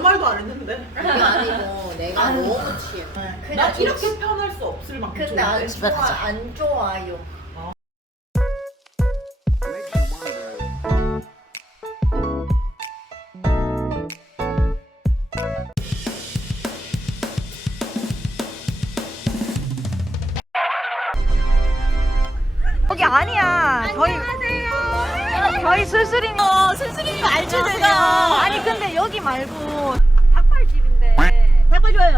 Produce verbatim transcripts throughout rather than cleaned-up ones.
말도 안 했는데. 그게 아니고 내가 너무 취해. 나 이렇게 편할 수 없을 만큼 근데 안 좋은데. 좋아 안 좋아요. 여기 아니야. 저희 저희 술술이님. 어, 술술이님 알죠 내가. 아니 근데 여기 말고 닭발집인데. 닭발 좋아요.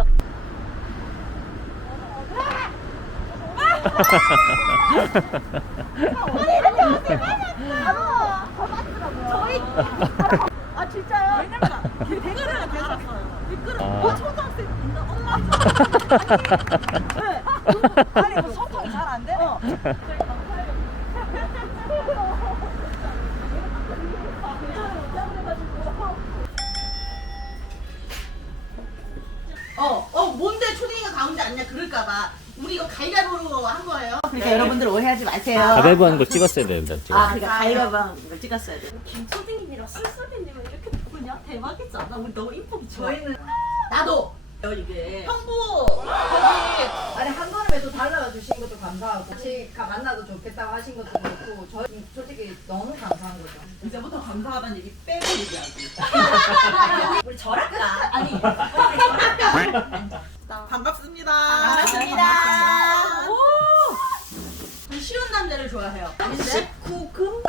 저희 아 진짜요? 왜냐면 대가리가 계속 왔어요. 미끄러. 어 초등학생 있나? 엄마. 왜? 아니 뭐 소통이 잘 안 돼? 어. 어, 어, 뭔데 초딩이가 가운데 앉냐 그럴까봐 우리 이거 가위바위보로 한 거예요. 그러니까 여러분들 오해하지 마세요. 가위바위보 하는 거 찍었어야 되는데 지금. 아, 그러니까 가위바위보 하는 걸 찍었어야 돼. 김초딩님이랑 술술이님은 이렇게 누구냐? 대박이지 않아? 우리 너무 이쁘고 좋아. 저희는 나도 이게 형부 아니 한 걸음에도 달라가 주신 것도 감사하고 같이 가- 만나도 좋겠다고 하신 것도 그렇고 저희 솔직히 너무 감사한 거죠. 이제부터 감사하다는 얘기 빼고 얘기하기. 우리 절할까? 아니, 우리 전학교. 반갑습니다. 반갑습니다. 오. 쉬운 남자를 좋아해요. 십구 금?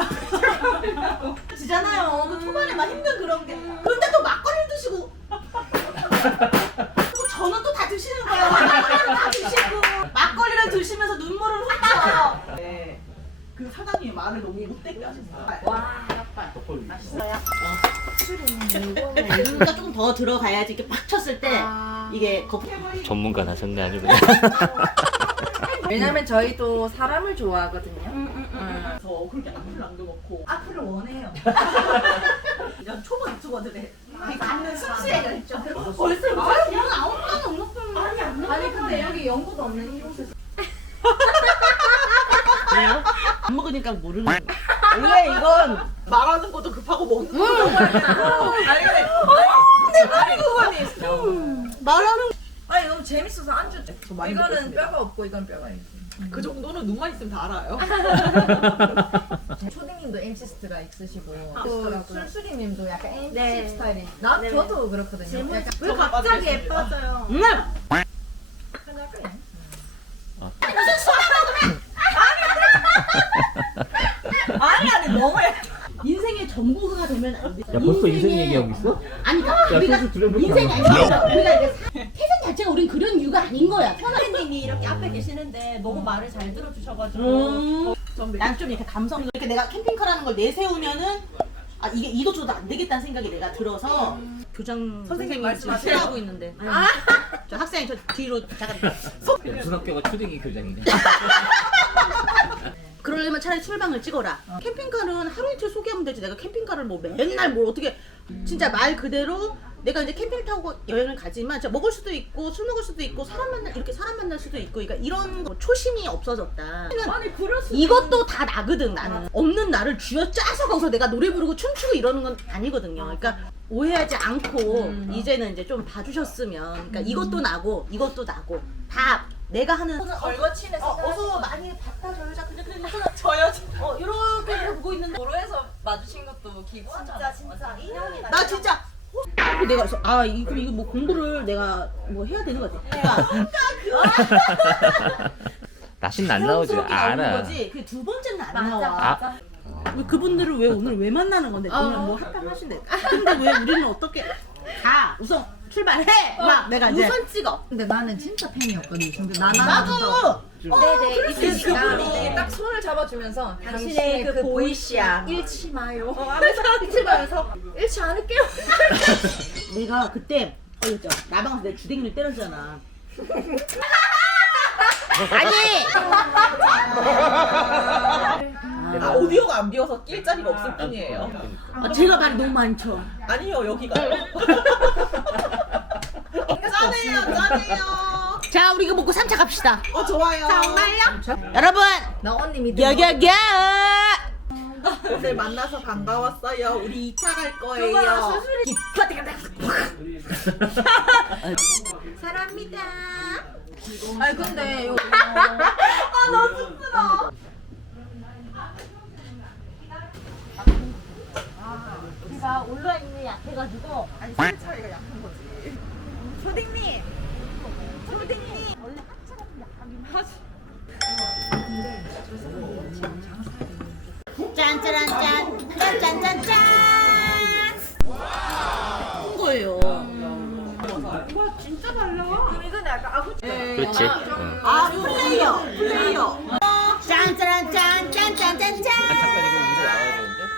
지잖아요. 그 초반에 막 힘든 그런 게. 근데 또 막걸리를 드시고. 또 저는 또 다 드시는 거예요. 막걸리를 다 드시고. 막걸리를 드시면서 눈물을 훔쳐요. 네. 그 사장님이 말을 너무 못되게 하셨어요. 와, 그러니까 조금 더 들어가야지 이렇게 팍 쳤을 때 이게 거품. 전문가 나셨네 아주 그냥. 왜냐면 저희도 사람을 좋아하거든요. 저 그렇게 악플 남겨놓고 악플을 원해요. 이런 초보 유튜버들의 갖는 습수의 열정. 벌써 말 오늘 아홉 번 넘는 말이 안 나. 아니 근데 여기 연고도 없는 이곳에서 안 먹으니까 모르는 거야. 원래 이건 말하는 것도 급하고 먹는 것도 급하고. 아니 근데 내 말이 그거니. 말하는 아니 너무 재밌어서 안주. 많이 이거는 먹었습니다. 뼈가 없고 이건 뼈가 있고. 그 정도는 눈만 있으면 다 알아요. 초딩님도 엠씨 스트가 있으시고 아, 또 있더라고요. 술술이님도 약간 엠씨 네. 스타일이. 나 네. 저도 그렇거든요. 약간 왜 갑자기 예뻐져요? 응. 아니 아니 너무해. 인생의 전부가 되면 안 돼. 야 벌써 인생 얘기하고 있어? 아니 그러니까 야 우리가 소주 들여놓고 인생이 안 돼. 아니라 우리가 이제 태생 자체가 우린 그런 이유가 아닌 거야. 선생님이 이렇게 앞에 계시는데 너무 말을 잘 들어주셔가지고 음. 난 좀 이렇게 감성 이렇게 내가 캠핑카라는 걸 내세우면은 아 이게 이도 저도 안 되겠다는 생각이 내가 들어서 교장 선생님이 말씀하세요. 지금 하고 있는데 저 학생이 저 뒤로 잠깐 무슨 학교가 초딩이 교장이냐? 그러려면 차라리 술방을 찍어라. 캠핑카는 하루 이틀 소개하면 되지. 내가 캠핑카를 뭐 맨날 뭘 어떻게 진짜 말 그대로 내가 이제 캠핑 타고 여행을 가지만 진짜 먹을 수도 있고 술 먹을 수도 있고 사람 만나 이렇게 사람 만날 수도 있고 그러니까 이런 거 초심이 없어졌다. 아니 그럴 수 이것도 다 나거든 나는. 없는 나를 쥐어짜서 거기서 내가 노래 부르고 춤추고 이러는 건 아니거든요. 그러니까 오해하지 않고 이제는 이제 좀 봐주셨으면 그러니까 이것도 나고 이것도 나고 다 내가 하는 걸거치는 어, 어서 많이 봤다 저 여자 근데 그래 저요 어 이렇게 보고 있는데 도로에서 마주친 것도 기부하잖아. 진짜 진짜 인연이다. 나 진짜 어? 내가 그래서 아 이- 그럼 이거 뭐 공부를 내가 뭐 해야 되는 거지 그러니까 다시는 안 나오지. 자연스럽게 나오는 알아. 거지 그 두 번째는 안 맞아 나와 맞아. 왜 그분들을 왜 오늘 왜 만나는 건데 오늘 뭐 합방하신대 근데 왜 우리는 어떻게 가 우선 출발해 막 내가 이제 우선 찍어. 근데 나는 진짜 팬이었거든. 근데 나는 나도 네네 있으니까. 이게 딱 손을 잡아주면서 당신의 그 보이시야. 잃지 마요. 하면서 잊지 마면서 잃지 않을게요. 내가 그때 어 있죠 나방에서 내 주댕이를 때렸잖아 아니 아, 오디오가 안 비어서 낄 자리가 없을 뿐이에요. 아, 제가 말이 너무 많죠 아니요 여기가. 짠해요 짠해요. 자 우리 이거 먹고 삼 차 갑시다 어 좋아요. 정말요? 여러분 나 언니 믿음. 여겨겨 오늘 만나서 반가웠어요. 우리 이 차 갈 거예요. 사랑합니다. 아니 근데 요 아 너무 씁쓸어. 우리가 올라 있는 약해가지고 아니 살 차이가 약한 거지. 초딩님. 초딩님. 원래 하체가 좀 약하긴 하지. 짠짜란짠 짠짠짠짠 한 거예요. 와 진짜 달라. 그럼 이건 약간 아구. 그렇지. 응. 아 플레이어 플레이어. 짠짜란짠 짠짠짠짠. 잠깐 이거 위로 나와야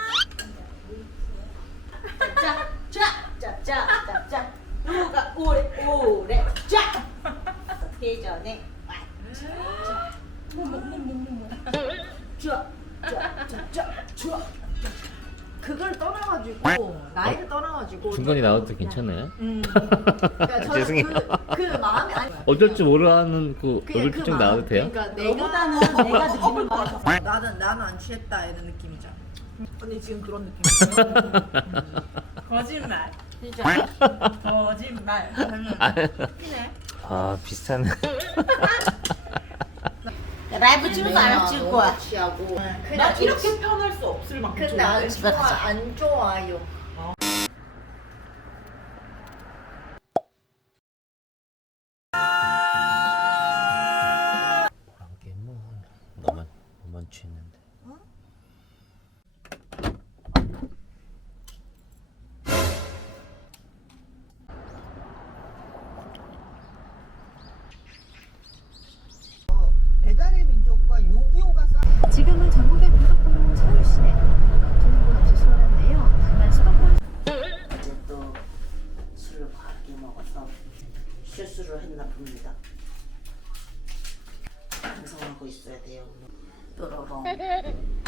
되는데. 짜짜짜짜짜 누가 오래 오래 짜 대전에 쫙쫙쫙쫙 그걸 떠나가지고 나이를 떠나가지고 중간에 나와도 괜찮아요? 음. 그러니까 저는 죄송해요. 그, 그 마음이 아니 어쩔 줄 모르는 그 그냥 얼굴 표정 마음. 나와도 돼요? 그러니까 내가 너보다는 내가 느끼는 거 나는 나는 안 취했다 이런 느낌이잖아. 언니 지금 그런 느낌이에요. 거짓말. 진짜 거짓말. 아 비슷하네. 라이브 찍는 거 안 찍을 거야. 취하고. 난 이렇게 편할 수 없을 만큼 근데 안 좋은데. 좋아 안 좋아요. 이게 뭐 너만 너만 취했는데. 배달의 민족과 요기요가 싸. 지금은 전국의 고속도로 서울 시내 두는 곳 없이 수월한데요. 다만 수도권 어제 또 술을 과하게 먹어서 실수를 했나 봅니다. 반성하고 있어야 돼요. 뾰로롱.